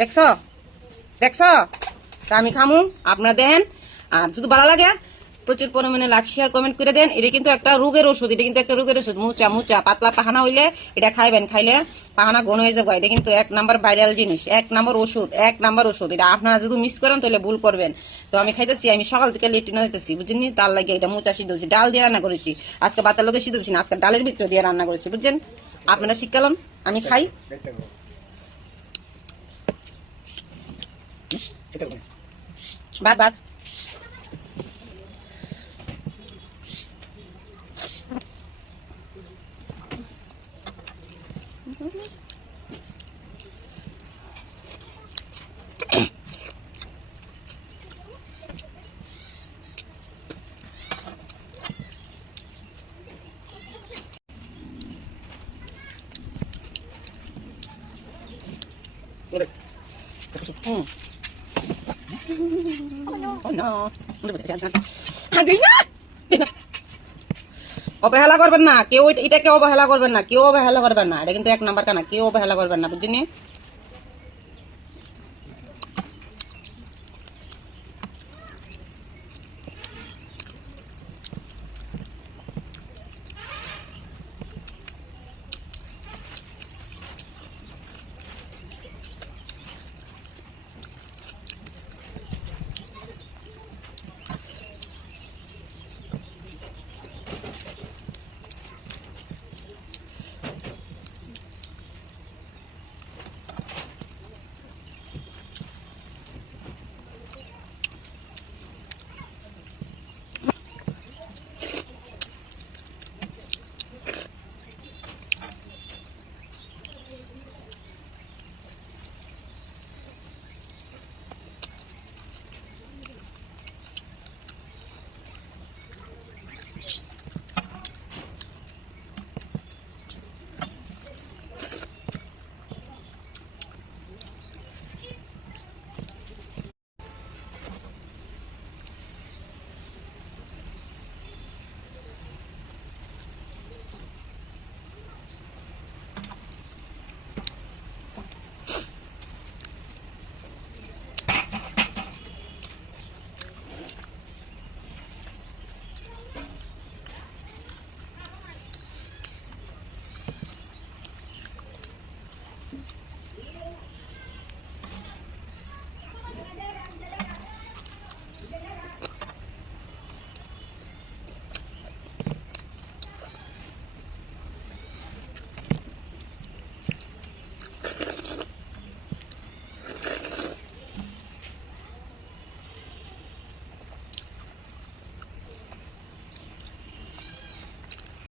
দেখছ দেখছ তা আমি খামু, আপনারা দেন। আর যদি ভালো লাগে প্রচুর পরিমাণে লাইক শেয়ার কমেন্ট করে দেন। এটা কিন্তু একটা রোগের ওষুধ, এটা কিন্তু একটা রোগের ওষুধ। মুচা মুচা পাতলা পাহানা হইলে এটা খাইবেন, খাইলে পাহানা ঘন হয়ে যাবে। এটা কিন্তু 1 নাম্বার ভাইরাল জিনিস, 1 নাম্বার ওষুধ, 1 নাম্বার ওষুধ। এটা আপনারা যদি মিস করেন তাহলে ভুল করবেন। তো আমি খাইতেছি, আমি সকাল থেকে লেটিনা দিতেছি, বুঝছেন? তার লাগে এটা মুচা সিদ্ধ হচ্ছে, ডাল দিয়ে রান্না করেছি আজকে। বাতার লোকে সিদ্ধ দিচ্ছি না, আজকে ডালের ভিতরে দিয়ে রান্না করেছি, বুঝছেন? আপনারা শিখালাম, আমি খাই। বারবার অবহেলা করবেন না কেউ, এটাকে অবহেলা করবেন না, কেউ অবহেলা করবেন না। এটা কিন্তু 1 নাম্বার কানা, কেউ অবহেলা করবেন না, বুঝছেন?